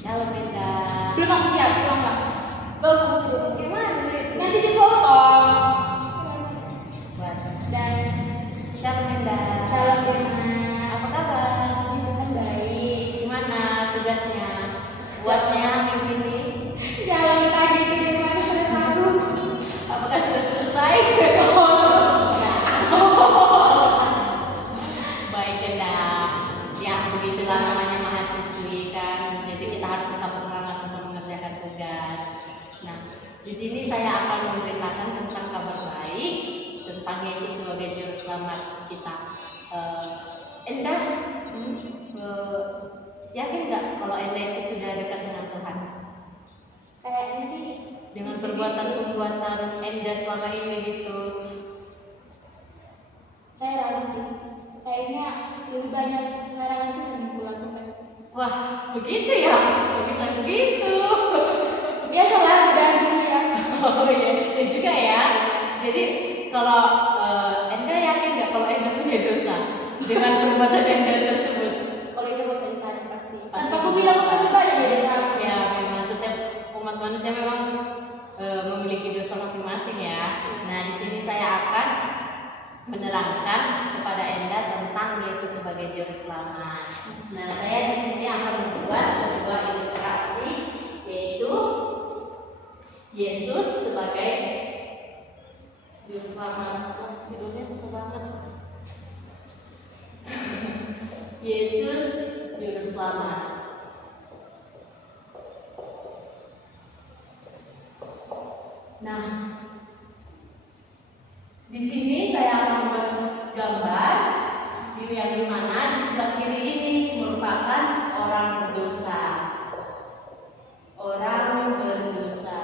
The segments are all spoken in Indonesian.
Shalom Indah. Belum siap, belum Kak. Gak usah dulu. Gimana nih? Nanti dipotong. Dan Shalom Indah. Shalom Firman. Apa kabar? Puji Tuhan baik. Gimana tugasnya? Puasnya minggu ini? Jangan tagih di rumah hari Sabtu. Apakah sudah selesai? Baik Indah. Ya begitulah namanya mahasiswi kan. Jadi kita harus tetap semangat untuk mengerjakan tugas. Nah, di sini saya akan menceritakan tentang kabar baik tentang Yesus sebagai juru selamat kita. Endah, yakin nggak kalau Endah itu sudah dekat dengan Tuhan? Kayaknya sih Dengan perbuatan-perbuatan Endah selama ini gitu. saya ragu sih. Kayaknya lebih banyak larangan Tuhan yang kulakukan. Wah, begitu ya? Kok bisa begitu? Biasalah godaan dunia. Oh iya, ya juga ya. Jadi kalau Endah yakin nggak kalau Endah punya dosa dengan perbuatan Endah tersebut? Kalau itu gak usah ditanya pasti. Pasti. Tanpa aku bilang pasti banyak ya dosa. Ya, memang setiap umat manusia memang memiliki dosa masing-masing ya. Nah, di sini saya akan menerangkan kepada Endah tentang Yesus sebagai juru selamat. Nah, saya di sini akan membuat sebuah ilustrasi yaitu Yesus sebagai juru selamat. Wah, judulnya susah banget. Yesus juru selamat. Nah, di sini saya akan membuat gambar yang dimana di sebelah kiri ini merupakan orang berdosa. Orang berdosa.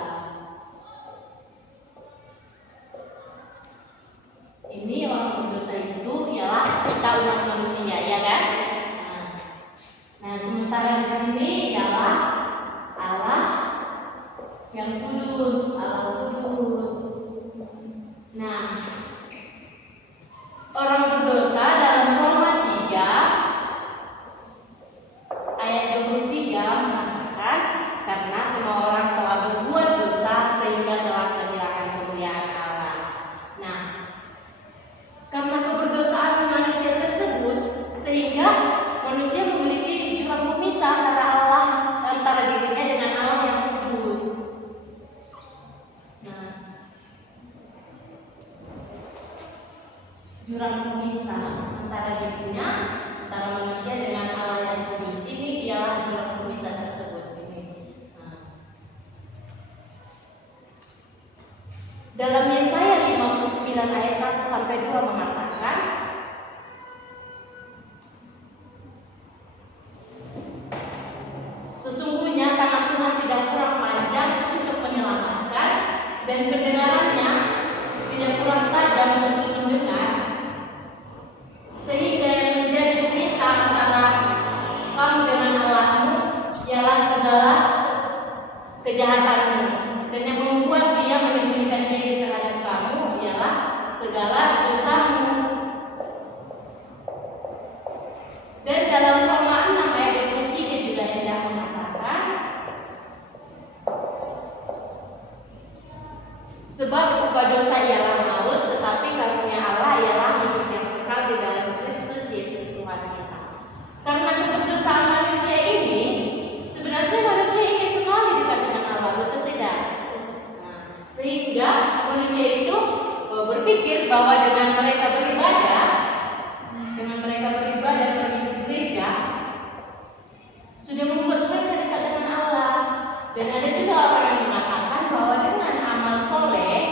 Ini orang berdosa itu ialah kita umat manusia, ya kan? Nah, sementara di sini ialah Allah yang kudus, Allah kudus. Nah, orang berdosa dalam Roma 3 ayat 23 mengatakan karena semua orang telah berbuat dosa sehingga telah kehilangan kemuliaan Allah. Nah, karena keberdosaan manusia tersebut sehingga manusia memiliki jurang pemisah antara dirinya dengan Allah yang kudus. Nah, jurang pemisah antara dirinya, antara manusia dengan Allah yang kudus. Ini ialah jurang pemisah tersebut. Nah. Dalam Yesaya 59 ayat 1 sampai 2 mengatakan, sesungguhnya tangan Tuhan tidak kurang panjang untuk menyelamatkan dan pendengarannya tidak kurang tajam untuk mendengar, sehingga yang menjadi pemisah antara kamu dengan Allahmu ialah segala kejahatanmu, dan yang membuat dia menyembunyikan diri terhadap kamu ialah segala dosamu. Dan dalam Roma 6 ayat 23 juga hendak mengatakan, sebab upah dosa ialah maut, tetapi karunia Allah ialah hidup yang kekal di dalam Kristus Yesus Tuhan kita. Karena keberdosaan manusia ini, sebenarnya manusia ingin sekali dekat dengan Allah, betul tidak? Nah, sehingga manusia itu berpikir bahwa dengan mereka beribadah pergi ke gereja, sudah membuat mereka dekat dengan Allah. Dan ada juga orang yang mengatakan bahwa dengan amal soleh,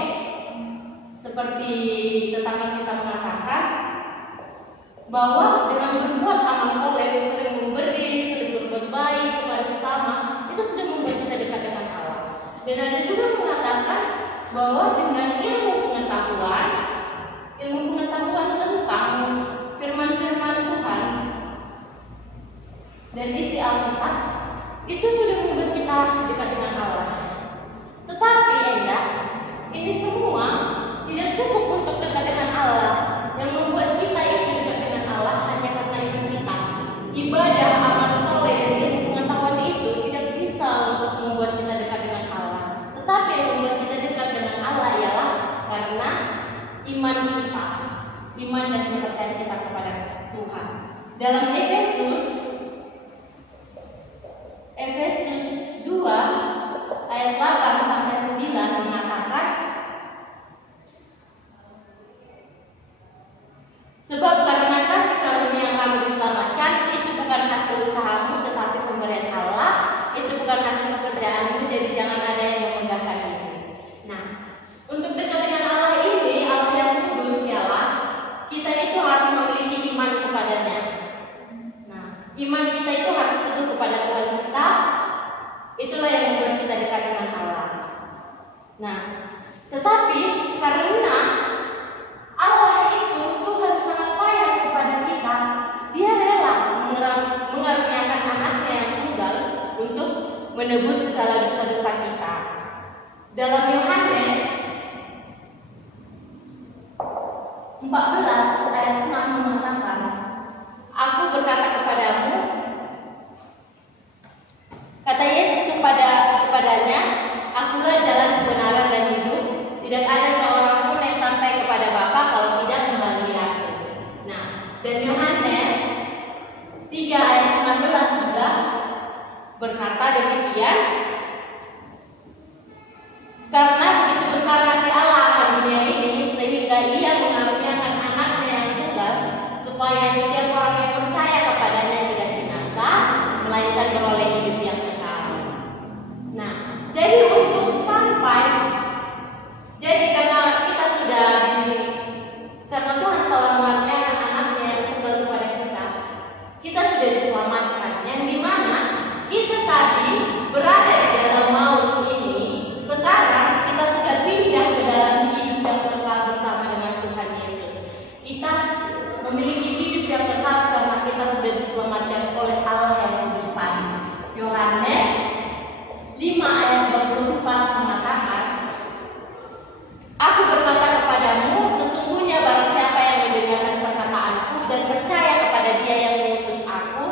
seperti tetangga kita mengatakan, bahwa dengan berbuat amal soleh, sering memberi, sering berbuat baik kepada sesama, itu sudah membuat kita dekat dengan Allah. Dan ada juga yang mengatakan bahwa dengan ilmu pengetahuan tentang firman-firman Tuhan dan isi Alkitab, itu sudah membuat kita dekat dengan Allah. Tetapi Endah, ini semua tidak cukup untuk dekat dengan Allah. Yang membuat kita itu dekat dengan Allah hanya karena iman kita. Ibadah, amal soleh, dan ilmu pengetahuan itu tidak dalam Efesus 2 ayat 8 sampai 9 mengatakan, sebab karena kasih karunia kamu diselamatkan, itu bukan hasil usahamu tetapi pemberian Allah, itu bukan hasil pekerjaanmu, jadi jangan ada yang memegahkan diri. Nah, untuk dekat dengan Allah ini, Allah yang kudus ialah kita itu harus memiliki iman kepadanya. Nah, iman kita itu harus teguh kepada Tuhan kita. Itulah yang membuat kita dekat dengan Allah. Nah, tetapi karena Allah itu Tuhan sangat sayang kepada kita, Dia rela mengaruniakan anaknya yang tunggal untuk menebus segala dosa-dosa kita. Dalam Yohanes 14 ayat 6 mengatakan, aku berkata kepadamu, kata Yesus kepadanya, akulah jalan kebenaran dan hidup, tidak ada seorang pun yang sampai kepada Bapa kalau tidak melalui aku. Nah, dan Yohanes 3 ayat 16 juga berkata demikian, karena begitu besar kasih Allah akan dunia ini, sehingga Ia mengaruniakan anaknya yang tunggal, supaya setiap orang yang percaya kepadanya tidak binasa, melainkan beroleh hidup yang kekal. Nah, jadi karena Tuhan telah mengaruniakan anaknya yang tunggal kepada kita sudah diselamatkan. Yang dimana kita tadi berada di dalam maut ini, sekarang kita sudah pindah ke dalam hidup yang kekal bersama dengan Tuhan Yesus. Kita memiliki hidup yang kekal karena kita sudah diselamatkan oleh Allah yang kudus tadi. Yohanes 5 ayat 24 mengatakan, aku berkata kepadamu, sesungguhnya barang siapa yang mendengarkan perkataanku dan percaya kepada Dia yang mengutus aku,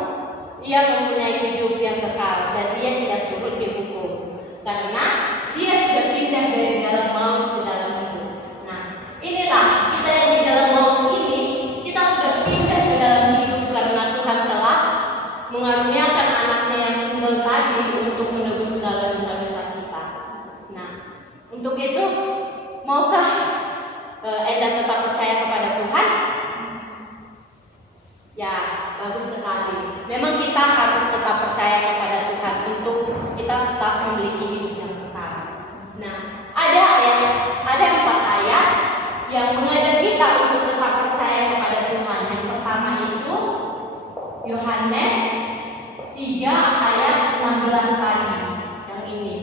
ia mempunyai hidup yang kekal dan dia tidak turut dihukum, karena dia sudah pindah dari dalam maut ke dalam hidup. Nah, inilah kita yang di dalam maut ini, kita sudah pindah ke dalam hidup karena Tuhan telah mengaruniakan anaknya yang tunggal tadi untuk menebus segala dosa-dosa kita. Nah, untuk itu, maukah Enda tetap percaya kepada Tuhan? Ya, bagus sekali. Memang kita harus tetap percaya kepada Tuhan untuk kita tetap memiliki hidup yang kekal. Nah, ada 4 ayat yang mengajak kita untuk tetap percaya kepada Tuhan. Yang pertama itu Yohanes 3 ayat 16 tadi, yang ini.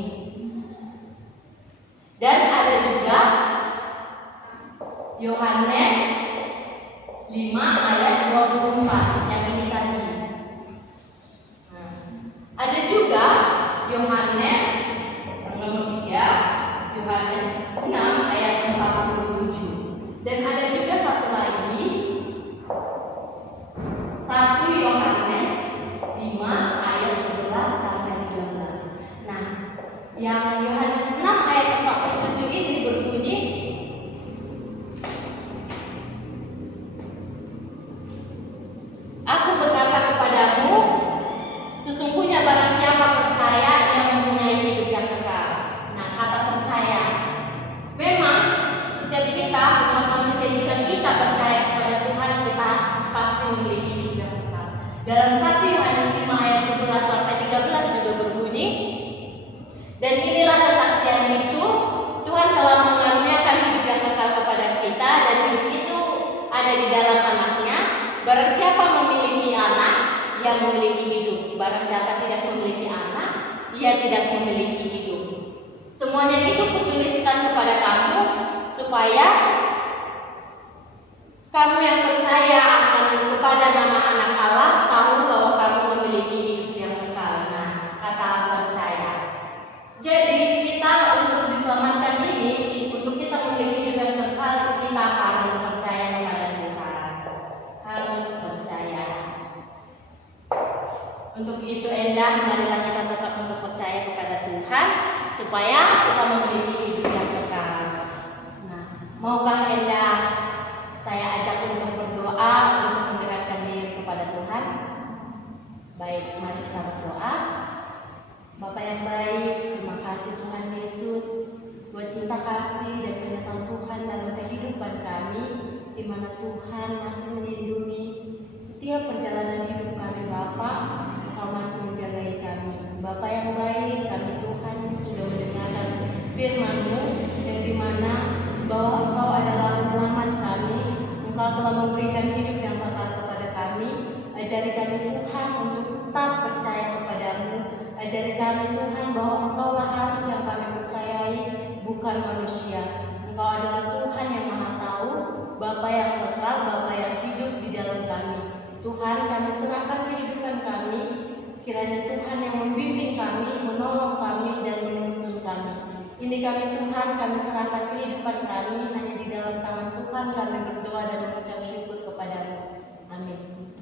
Dan ada juga Yohanes 5 ayat 24, yang ini tadi. Nah, ada juga Yohanes nomor 3, Yohanes 6 ayat 47. Dan ada juga satu lagi, 1 Yohanes 5 ayat 11 sampai 13. Nah, yang Yohanes 6 ayat 47 ini berbunyi, aku berkata kepadamu, sesungguhnya barang siapa percaya, ia mempunyai hidup yang kekal. Nah, kata percaya, memang setiap kita umat manusia, jika kita percaya kepada Tuhan, kita pasti memiliki hidup yang kekal. Dalam 1 Yohanes 5 ayat 11 sampai 13 juga berbunyi, dan inilah kesaksian itu, Tuhan telah mengaruniakan hidup yang kekal kepada kita, dan hidup itu ada di dalam anaknya. Barang siapa memiliki anak, ia memiliki hidup. Barang siapa tidak memiliki anak, ia tidak memiliki hidup. Semuanya itu kutuliskan kepada kamu, supaya kamu yang percaya akan kepada nama anak Allah tahu bahwa kamu memiliki hidup yang kekal. Nah, kata percaya. Jadi kita untuk diselamatkan ini, untuk kita memiliki hidup yang kekal, kita harus percaya kepada Tuhan. Harus percaya. Untuk itu Endah, marilah kita tetap untuk percaya kepada Tuhan, supaya kita memiliki hidup yang kekal. Nah, maukah Endah saya ajak untuk berdoa untuk mendekatkan diri kepada Tuhan? Baik, mari kita berdoa. Bapa yang baik, terima kasih Tuhan Yesus buat cinta kasih dan penyertaan Tuhan dalam kehidupan kami, di mana Tuhan masih melindungi setiap perjalanan hidup kami. Bapa, Engkau masih menjagai kami. Bapa yang baik, kami Tuhan sudah mendengarkan firman-Mu yang dimana bahwa Engkau adalah penyelamat kami. Engkau telah memberikan hidup yang kekal kepada kami. Ajari kami Tuhan untuk tetap percaya kepadamu. Ajari kami Tuhan bahwa Engkaulah harus yang kami percayai, bukan manusia. Engkau adalah Tuhan yang Maha Tahu, Bapa yang kekal, Bapa yang hidup di dalam kami. Tuhan, kami serahkan kehidupan kami. Kiranya Tuhan yang membimbing kami, menolong kami, dan menuntun kami. Ini kami Tuhan, kami serahkan kehidupan kami. Hanya di dalam tangan Tuhan kami berdoa dan mengucap syukur kepadamu. Amin.